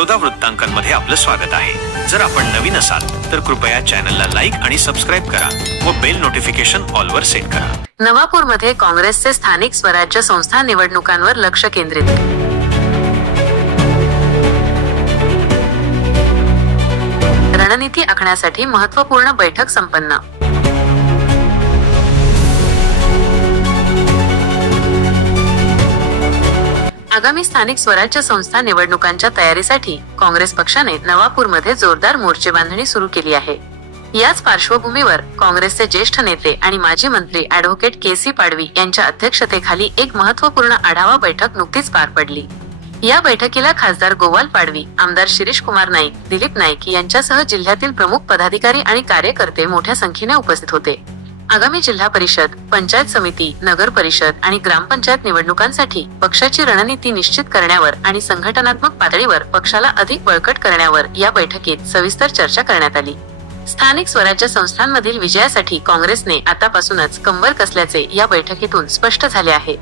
बडोदा वृत्तांकनमध्ये आपलं स्वागत आहे. जर आपण नवीन असाल तर कृपया चॅनलला लाईक आणि सबस्क्राईब करा व बेल नोटिफिकेशन ऑलवर सेट करा. नवापूरमध्ये काँग्रेसचे स्थानिक स्वराज्य संस्था निवडणुकांवर लक्ष केंद्रित. रणनीती आखण्यासाठी महत्त्वपूर्ण बैठक संपन्न. आगामी स्थानिक स्वराज्य संस्था निवडणुकांच्या तयारीसाठी काँग्रेस पक्षाने नवापूरमध्ये जोरदार मोर्चे बांधणी सुरू केली आहे. याच पार्श्वभूमीवर काँग्रेसचे ज्येष्ठ नेते आणि माजी मंत्री अॅडव्होकेट के सी पाडवी यांच्या अध्यक्षतेखाली एक महत्त्वपूर्ण आढावा बैठक नुकतीच पार पडली. या बैठकीला खासदार गोवाल पाडवी आमदार शिरीष कुमार नाईक दिलीप नाईक यांच्यासह जिल्ह्यातील प्रमुख पदाधिकारी आणि कार्यकर्ते मोठ्या संख्येने उपस्थित होते. आगामी जिल्हा परिषद पंचायत समिती नगर परिषद आणि ग्रामपंचायत निवडणुकांसाठी पक्षाची रणनीती निश्चित करण्यावर आणि संघटनात्मक पातळीवर पक्षाला अधिक बळकट करण्यावर या बैठकीत सविस्तर चर्चा करण्यात आली. स्थानिक स्वराज्य संस्थांमधील विजयासाठी काँग्रेसने आतापासूनच कंबर कसल्याचे या बैठकीतून स्पष्ट झाले आहे.